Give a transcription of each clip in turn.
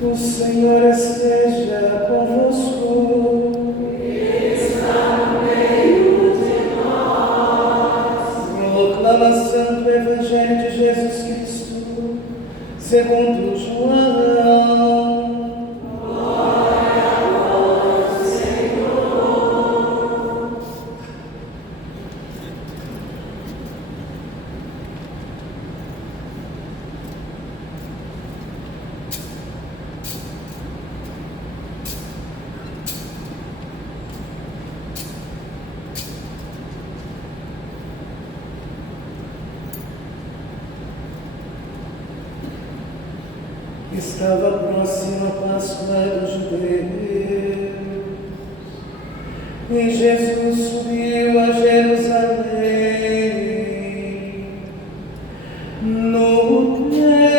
O Senhor esteja convosco. Está no meio de nós. Proclamação do Evangelho de Jesus Cristo, segundo João. Glória a vós, Senhor. Estava próxima a Páscoa dos judeus, e Jesus subiu a Jerusalém. No templo,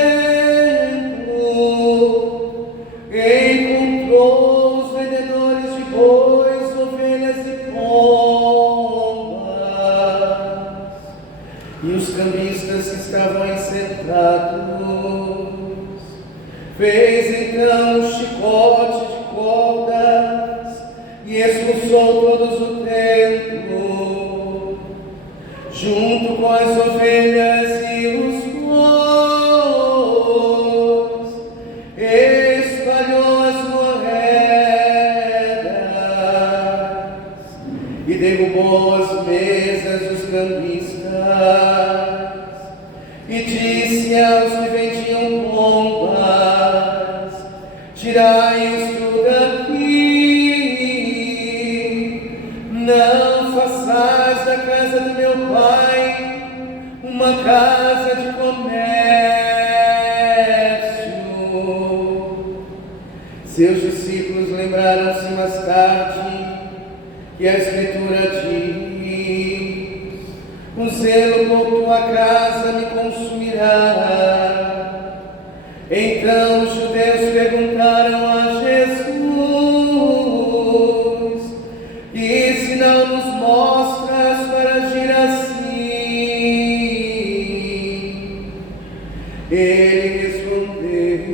encontrou os vendedores de bois, ovelhas e pombas, e os cambistas que estavam aí sentados. Fez então um chicote de cordas e expulsou todos do templo, junto com as ovelhas e os bois, espalhou as moedas e derrubou as mesas dos cambistas, e disse aos que vendiam pombas: tirai-os tudo daqui, não façais da casa do meu pai uma casa de comércio. Seus discípulos lembraram-se mais tarde que a Escritura diz: o zelo por tua casa me consumirá. Então os judeus perguntaram a Jesus: que sinal nos mostras para agir assim? Ele respondeu: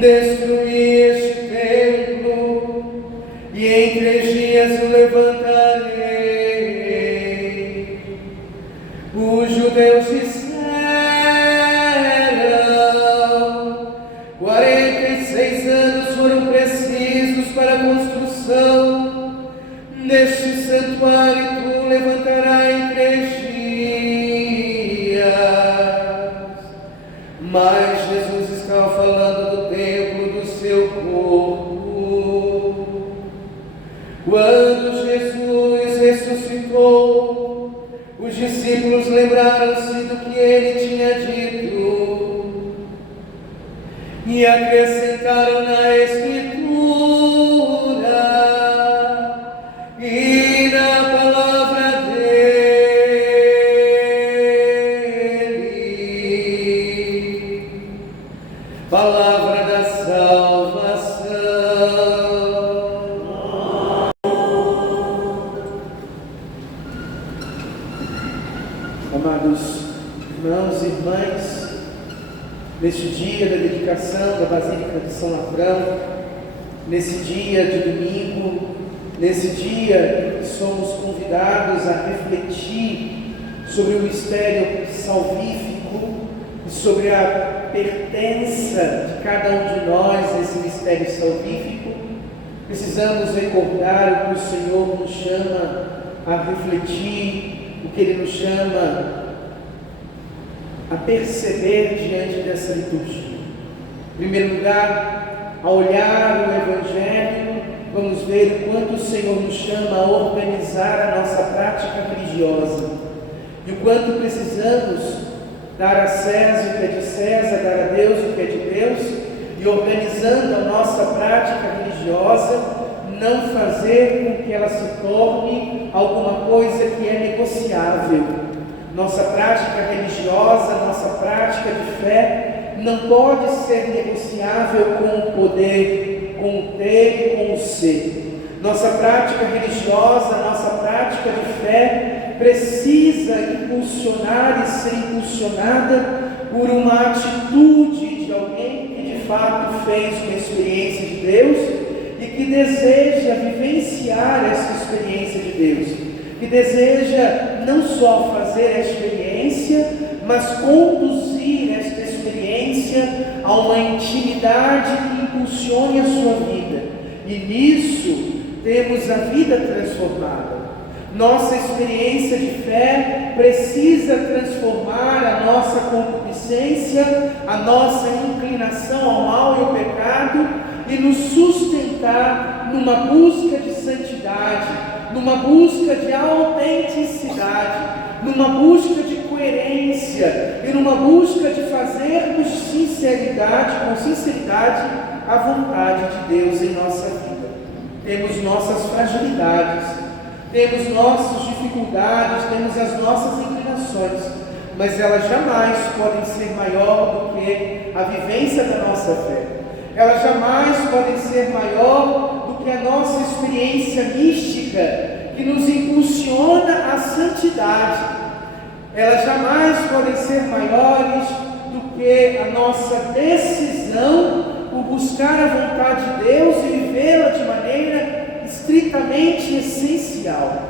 destruí este templo e em 3 dias o levantarei. Os judeus disseram: 46 anos foram precisos para a construção deste santuário, e tu levantarás em 3 dias. Mas Jesus estava falando do templo do seu corpo. Quando Jesus ressuscitou, os discípulos lembraram-se do que ele tinha dito e acrescentaram na Escritura e na palavra dele, palavra da salvação. Amados irmãos e irmãs, neste dia da dedicação da Basílica de São Ladrão, nesse dia de domingo, nesse dia em que somos convidados a refletir sobre o mistério salvífico e sobre a pertença de cada um de nós a esse mistério salvífico, precisamos recordar o que o Senhor nos chama a refletir, o que Ele nos chama a perceber diante dessa liturgia. Em primeiro lugar, ao olhar o Evangelho, vamos ver o quanto o Senhor nos chama a organizar a nossa prática religiosa e o quanto precisamos dar a César o que é de César, dar a Deus o que é de Deus, e organizando a nossa prática religiosa, não fazer com que ela se torne alguma coisa que é negociável. Nossa prática religiosa, nossa prática de fé não pode ser negociável com o poder, com o ter e com o ser. Nossa prática religiosa, nossa prática de fé precisa impulsionar e ser impulsionada por uma atitude de alguém que fato fez uma experiência de Deus e que deseja vivenciar essa experiência de Deus, que deseja não só fazer a experiência, mas conduzir esta experiência a uma intimidade que impulsione a sua vida. E nisso temos a vida transformada. Nossa experiência de fé precisa transformar a nossa concupiscência, a nossa inclinação ao mal e ao pecado e nos sustentar numa busca de santidade, numa busca de autenticidade, numa busca de coerência e numa busca de fazermos com sinceridade, a vontade de Deus em nossa vida. Temos nossas fragilidades, temos nossas dificuldades, temos as nossas inclinações, mas elas jamais podem ser maior do que a vivência da nossa fé. Elas jamais podem ser maior do que a nossa experiência mística que nos impulsiona à santidade. Elas jamais podem ser maiores do que a nossa decisão por buscar a vontade de Deus e vivê-la de maneira estritamente essencial.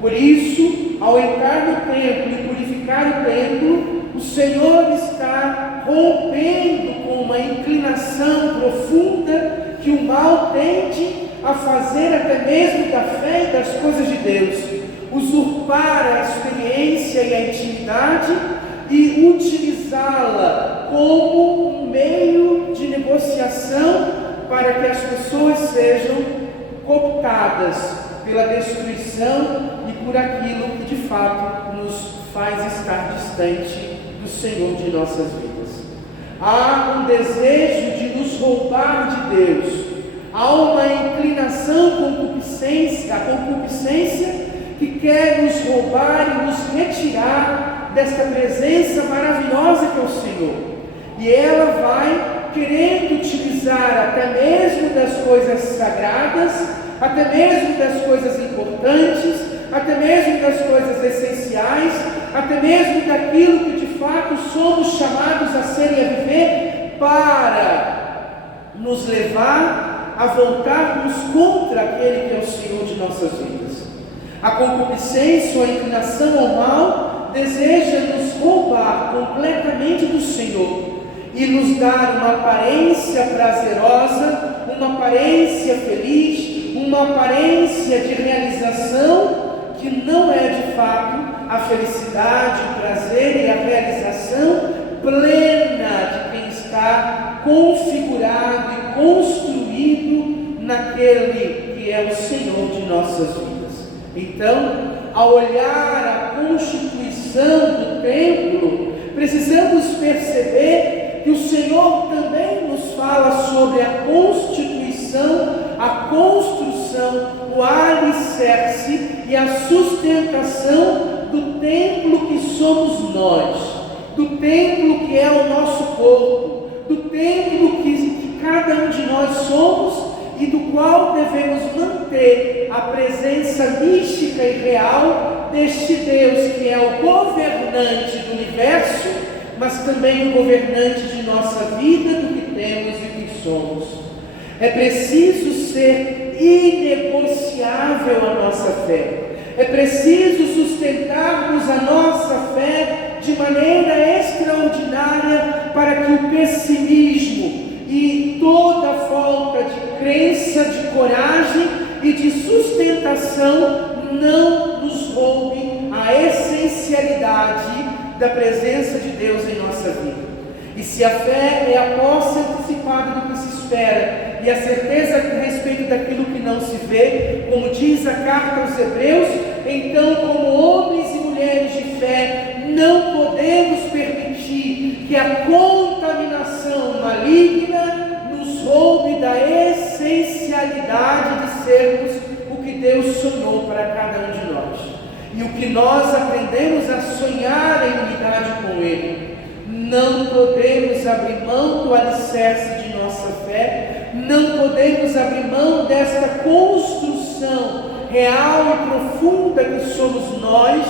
Por isso, ao entrar no templo e purificar o templo, o Senhor está rompendo com uma inclinação profunda que o mal tende a fazer até mesmo da fé e das coisas de Deus, usurpar a experiência e a intimidade e utilizá-la como um meio de negociação para que as pessoas sejam cooptadas pela destruição e por aquilo que de fato nos faz estar distante do Senhor de nossas vidas. Há um desejo de nos roubar de Deus, há uma inclinação à concupiscência que quer nos roubar e nos retirar desta presença maravilhosa que é o Senhor. E ela vai querendo utilizar até mesmo das coisas sagradas, até mesmo das coisas importantes, até mesmo das coisas essenciais, até mesmo daquilo que de fato somos chamados a ser e a viver, para nos levar a voltarmos contra aquele que é o Senhor de nossas vidas. A concupiscência ou a inclinação ao mal deseja nos roubar completamente do Senhor e nos dar uma aparência prazerosa, uma aparência feliz, uma aparência de realização que não é de fato a felicidade, o prazer e a realização plena de quem está configurado e construído naquele que é o Senhor de nossas vidas. Então, ao olhar a constituição do templo, precisamos perceber que o Senhor também nos fala sobre a constituição, a construção, o alicerce e a sustentação do templo que somos nós, do templo que é o nosso corpo, do templo que cada um de nós somos e do qual devemos manter a presença mística e real deste Deus que é o governante do universo, mas também o governante de nossa vida, do que temos e do que somos. É preciso ser inegociável a nossa fé. É preciso sustentarmos a nossa fé de maneira extraordinária para que o pessimismo e toda falta de crença, de coragem e de sustentação não nos roubem a essencialidade da presença de Deus em nossa vida. E se a fé é a posse antecipada do que se espera e a certeza a respeito daquilo que não se vê, como diz a carta aos Hebreus, então, como homens e mulheres de fé, não podemos permitir que a contaminação maligna nos roube da essencialidade de sermos o que Deus sonhou para cada um de nós. E o que nós aprendemos a sonhar em unidade com Ele. Não podemos abrir mão do alicerce de nossa fé, não podemos abrir mão desta construção real e profunda que somos nós,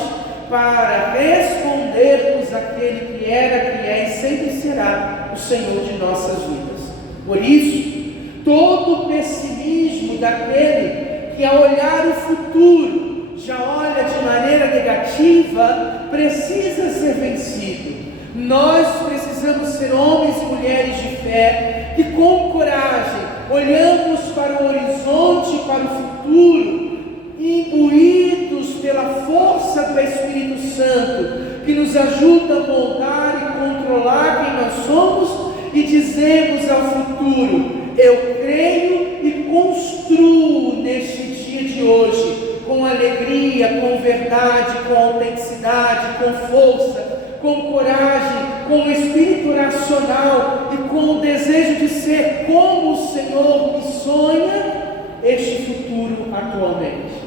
para respondermos àquele que era, que é e sempre será o Senhor de nossas vidas. Por isso, todo o pessimismo daquele que, ao olhar o futuro, já olha de maneira negativa, precisa ser vencido. Nós precisamos ser homens e mulheres de fé, que com coragem olhamos para o horizonte, para o futuro, imbuídos pela força do Espírito Santo, que nos ajuda a moldar e controlar quem nós somos, e dizemos ao futuro: eu creio e construo neste dia de hoje, com alegria, com verdade, com autenticidade, com força, com coragem, com espírito racional e com o desejo de ser como o Senhor me sonha este futuro atualmente.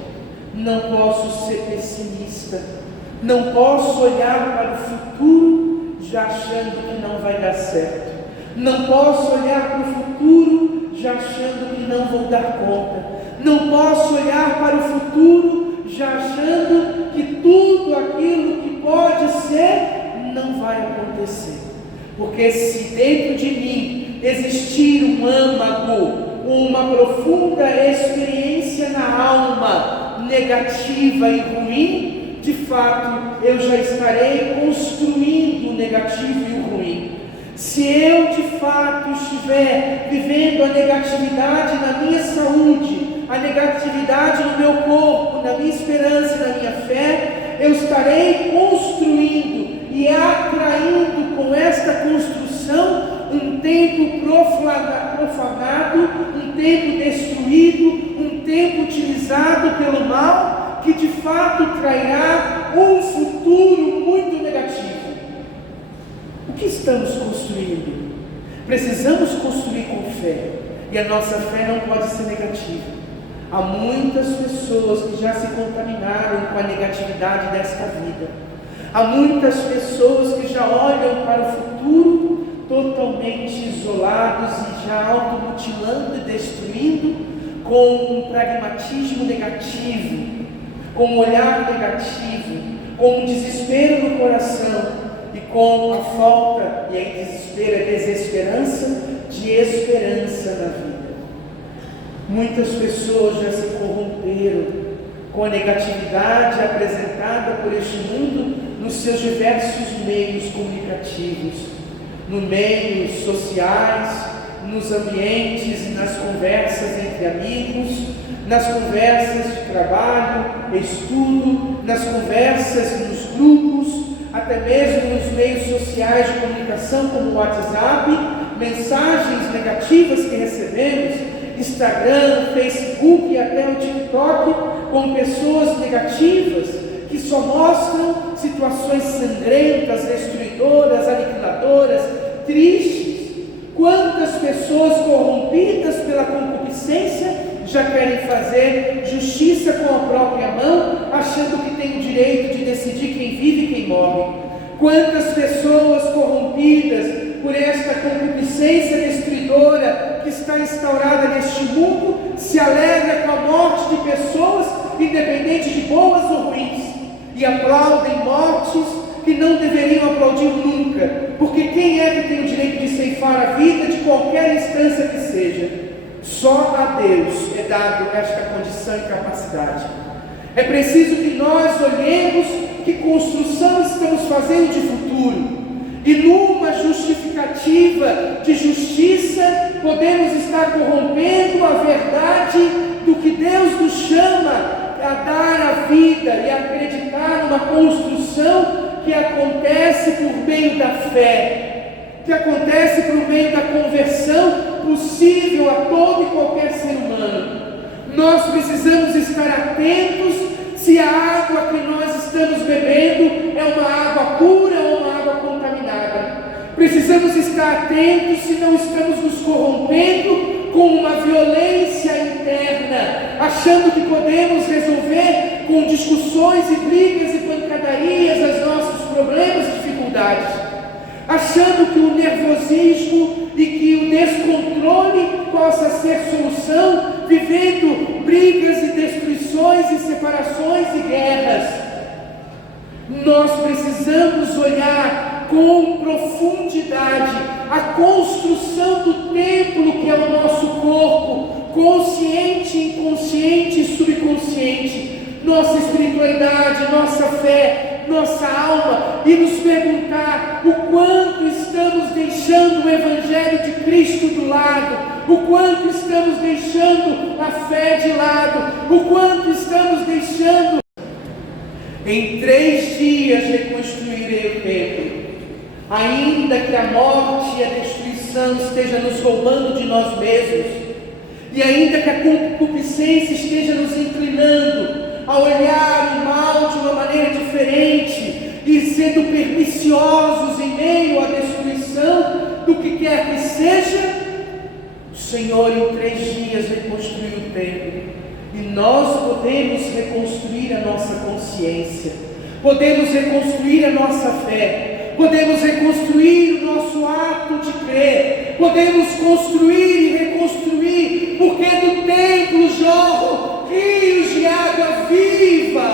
Não posso ser pessimista, não posso olhar para o futuro já achando que não vai dar certo, não posso olhar para o futuro já achando que não vou dar conta, não posso olhar para o futuro já achando que tudo aquilo que pode ser não vai acontecer, porque se dentro de mim existir um âmago, uma profunda experiência na alma negativa e ruim, de fato eu já estarei construindo o negativo e o ruim. Se eu de fato estiver vivendo a negatividade na minha saúde, a negatividade no meu corpo, na minha esperança e na minha fé, eu estarei construindo e atraindo com esta construção um tempo profanado, um tempo destruído, um tempo utilizado pelo mal, que de fato trairá um futuro muito negativo. O que estamos construindo? Precisamos construir com fé, e a nossa fé não pode ser negativa. Há muitas pessoas que já se contaminaram com a negatividade desta vida. Há muitas pessoas que já olham para o futuro totalmente isolados e já automutilando e destruindo com um pragmatismo negativo, com um olhar negativo, com um desespero no coração e com a falta, e aí desespero é desesperança, de esperança na vida. Muitas pessoas já se corromperam com a negatividade apresentada por este mundo nos seus diversos meios comunicativos, nos meios sociais, nos ambientes e nas conversas entre amigos, nas conversas de trabalho, estudo, nas conversas nos grupos, até mesmo nos meios sociais de comunicação como o WhatsApp, mensagens negativas que recebemos, Instagram, Facebook e até o TikTok, com pessoas negativas que só mostram situações sangrentas, destruidoras, aniquiladoras, tristes. Quantas pessoas corrompidas pela concupiscência já querem fazer justiça com a própria mão, achando que tem o direito de decidir quem vive e quem morre. Quantas pessoas corrompidas por esta concupiscência destruidora que está instaurada neste mundo, se alegra com a morte de pessoas, independente de boas ou ruins, e aplaudem mortes que não deveriam aplaudir nunca, porque quem é que tem o direito de ceifar a vida de qualquer instância que seja? Só a Deus é dado esta condição e capacidade. É preciso que nós olhemos que construção estamos fazendo de futuro, e numa justificativa de justiça podemos estar corrompendo a verdade do que Deus nos chama a dar a vida e acreditar numa construção que acontece por meio da fé, que acontece por meio da conversão possível a todo e qualquer ser humano. Nós precisamos estar atentos se a água que nós estamos bebendo é uma água pura ou uma água contaminada. Precisamos estar atentos se não estamos nos corrompendo com uma violência interna, achando que podemos resolver com discussões e brigas e pancadarias os nossos problemas e dificuldades, achando que o nervosismo e que o descontrole possa ser solução, vivendo brigas e destruições e separações e guerras. Nós precisamos olhar com profundidade a construção do templo que é o nosso corpo, consciente, inconsciente e subconsciente, nossa espiritualidade, nossa fé, nossa alma, e nos perguntar o quanto estamos deixando o Evangelho de Cristo do lado, o quanto estamos deixando a fé de lado, o quanto estamos deixando. Em 3 dias reconstruirei o templo, ainda que a morte e a destruição estejam nos roubando de nós mesmos, e ainda que a concupiscência esteja nos inclinando a olhar o mal de uma maneira diferente e sendo perniciosos em meio à destruição do que quer que seja, o Senhor em 3 dias reconstruiu o templo. E nós podemos reconstruir a nossa consciência, podemos reconstruir a nossa fé, podemos reconstruir o nosso ato de crer, podemos construir e reconstruir, porque do templo jorram rios de água viva,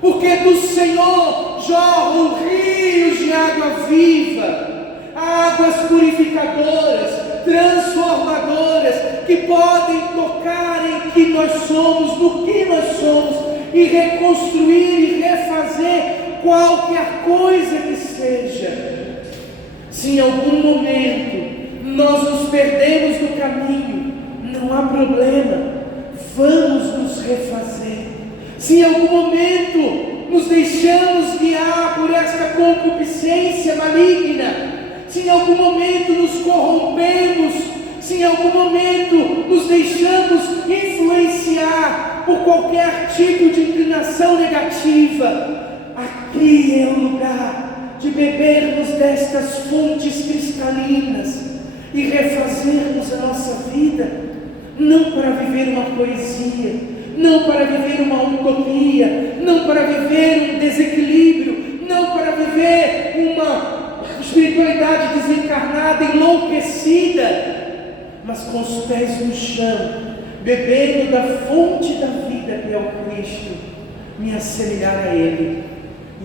porque do Senhor jorram rios de água viva, águas purificadoras, transformadoras, que podem tocar em que nós somos, no que nós somos, e reconstruir e refazer qualquer coisa que seja. Se em algum momento nós nos perdemos do caminho, não há problema, vamos nos refazer. Se em algum momento nos deixamos guiar por esta concupiscência maligna, se em algum momento nos corrompemos, se em algum momento nos deixamos influenciar por qualquer tipo de inclinação negativa, aqui é o lugar de bebermos destas fontes cristalinas e refazermos a nossa vida, não para viver uma poesia, não para viver uma utopia, não para viver um desequilíbrio, não para viver uma espiritualidade desencarnada, enlouquecida, mas com os pés no chão, bebendo da fonte da vida que é o Cristo, me assemelhar a Ele,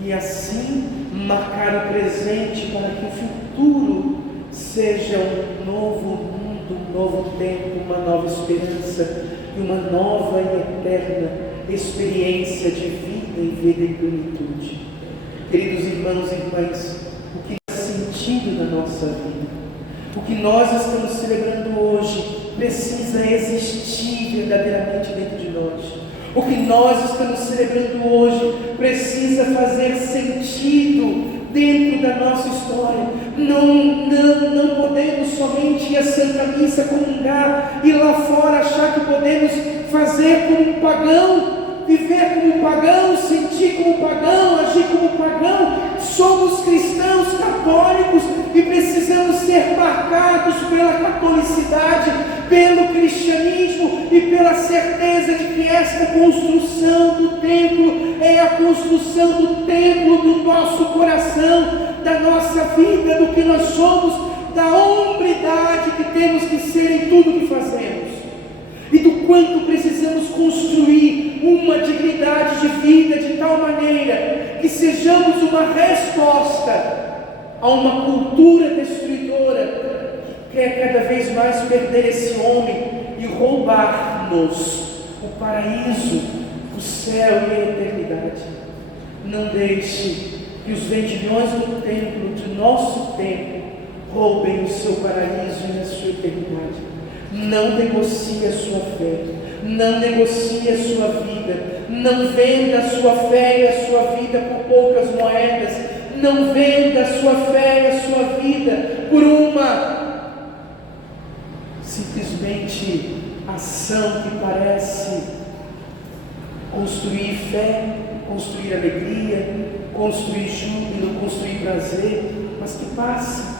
e assim marcar o presente para que o futuro seja um novo mundo, um novo tempo, uma nova esperança e uma nova e eterna experiência de vida e vida em plenitude. Queridos irmãos e irmãs, o que faz sentido na nossa vida, o que nós estamos celebrando hoje, precisa existir verdadeiramente dentro de nós. O que nós estamos celebrando hoje precisa fazer sentido dentro da nossa história. Não podemos somente ir à Santa Missa, comungar, e lá fora achar que podemos fazer como um pagão, viver como um pagão, sentir como um pagão, agir como um pagão. Somos cristãos católicos e precisamos ser marcados pela catolicidade, pelo cristianismo e pela certeza de que esta construção do templo é a construção do templo do nosso coração, da nossa vida, do que nós somos, da hombridade que temos que ser em tudo que fazemos, e do quanto precisamos construir uma dignidade de vida de tal maneira que sejamos uma resposta a uma cultura destruidora que quer cada vez mais perder esse homem e roubar-nos o paraíso, o céu e a eternidade. Não deixe que os vendilhões do templo, de nosso tempo, roubem o seu paraíso e a sua eternidade. Não negocie a sua fé, não negocie a sua vida, não venda a sua fé e a sua vida por poucas moedas, não venda a sua fé e a sua vida por uma simplesmente ação que parece construir fé, construir alegria, construir júbilo, construir prazer, mas que passa.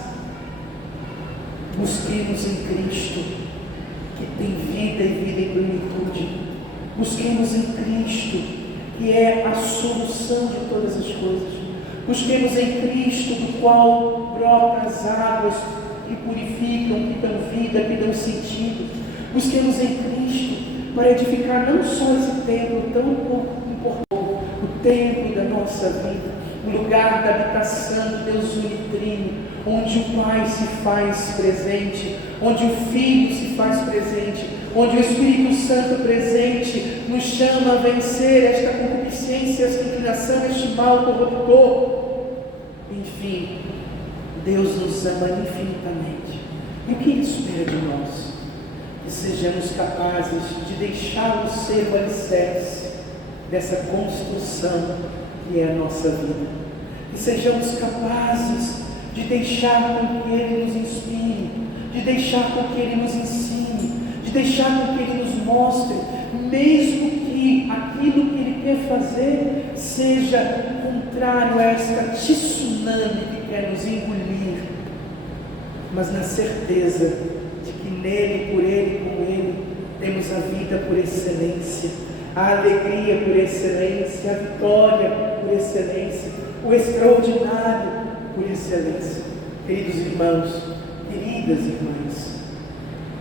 Busquemos em Cristo, que tem vida e vida em plenitude. Busquemos em Cristo, que é a solução de todas as coisas. Busquemos em Cristo, do qual brotam as águas que purificam, que dão vida, que dão sentido. Busquemos em Cristo para edificar não só esse templo tão importante, o templo da nossa vida, o lugar da habitação do Deus unitrino, onde o Pai se faz presente, onde o Filho se faz presente, onde o Espírito Santo presente nos chama a vencer esta concupiscência, esta inclinação, este mal corruptor. Enfim, Deus nos ama infinitamente. E o que Ele espera de nós? Que sejamos capazes de deixá-lo ser o alicerce dessa construção que é a nossa vida. Que sejamos capazes de deixar com que Ele nos inspire, de deixar com que Ele nos ensine, de deixar com que Ele nos mostre, mesmo que aquilo que Ele quer fazer seja contrário a esta tsunami que quer nos engolir, mas na certeza de que nele, por Ele, com Ele, temos a vida por excelência, a alegria por excelência, a vitória por excelência, o extraordinário por excelência. Queridos irmãos, queridas irmãs,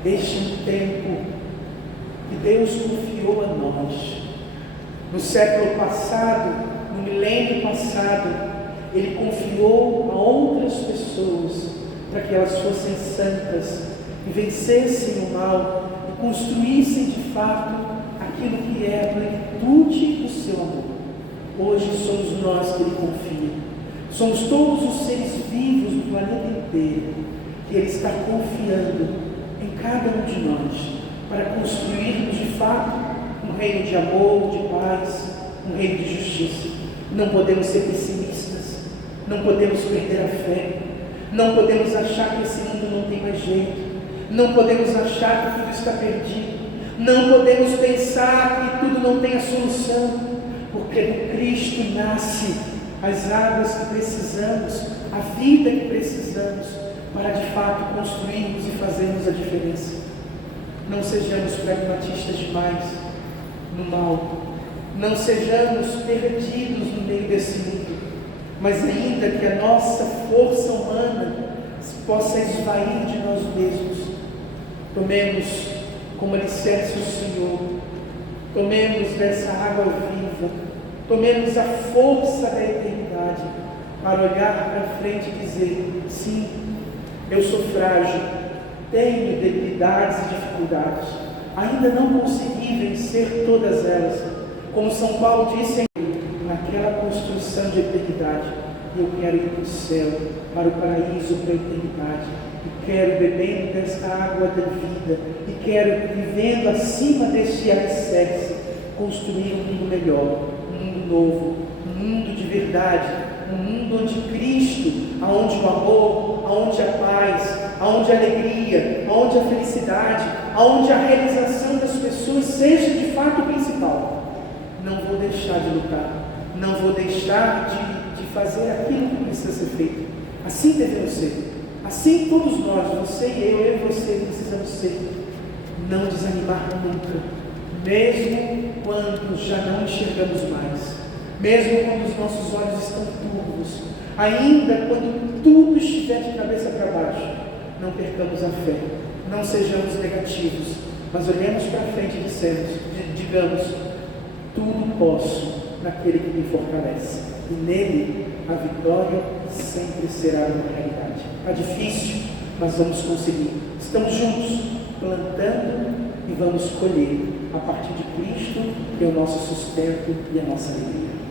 este é um tempo que Deus confiou a nós. No século passado, no milênio passado, Ele confiou a outras pessoas para que elas fossem santas e vencessem o mal e construíssem de fato aquilo que é a plenitude do seu amor. Hoje somos nós que Ele confia. Somos todos os seres vivos do planeta inteiro que Ele está confiando em cada um de nós para construirmos de fato um reino de amor, de paz, um reino de justiça. Não podemos ser pessimistas, não podemos perder a fé, não podemos achar que esse mundo não tem mais jeito, não podemos achar que tudo está perdido, não podemos pensar que tudo não tem a solução, porque do Cristo nasce as águas que precisamos, a vida que precisamos, para de fato construirmos e fazermos a diferença. Não sejamos pragmatistas demais no mal, não sejamos perdidos no meio desse mundo, mas ainda que a nossa força humana possa esvair de nós mesmos, tomemos como alicerce o Senhor, tomemos dessa água viva, tomemos a força da eternidade para olhar para frente e dizer: sim, eu sou frágil, tenho debilidades e dificuldades, ainda não consegui vencer todas elas, como São Paulo disse naquela construção de eternidade. Eu quero ir para o céu, para o paraíso, para a eternidade, e quero bebendo desta água da vida, e quero vivendo acima deste alicerce, construir um mundo melhor, um mundo novo, um mundo de verdade, um mundo onde Cristo, aonde o amor, aonde a paz, aonde a alegria, aonde a felicidade, aonde a realização das pessoas seja de fato o principal. Não vou deixar de lutar, não vou deixar de fazer aquilo que precisa ser feito. Assim devemos ser, assim todos nós, você e eu e você, precisamos ser. Não desanimar nunca, mesmo quando já não enxergamos mais, mesmo quando os nossos olhos estão turvos, ainda quando tudo estiver de cabeça para baixo. Não percamos a fé, não sejamos negativos, mas olhemos para frente e digamos: tudo posso naquele que me fortalece, e nele a vitória sempre será uma realidade. Está difícil, mas vamos conseguir. Estamos juntos, plantando, e vamos colher a partir de Cristo, que é o nosso sustento e a nossa alegria.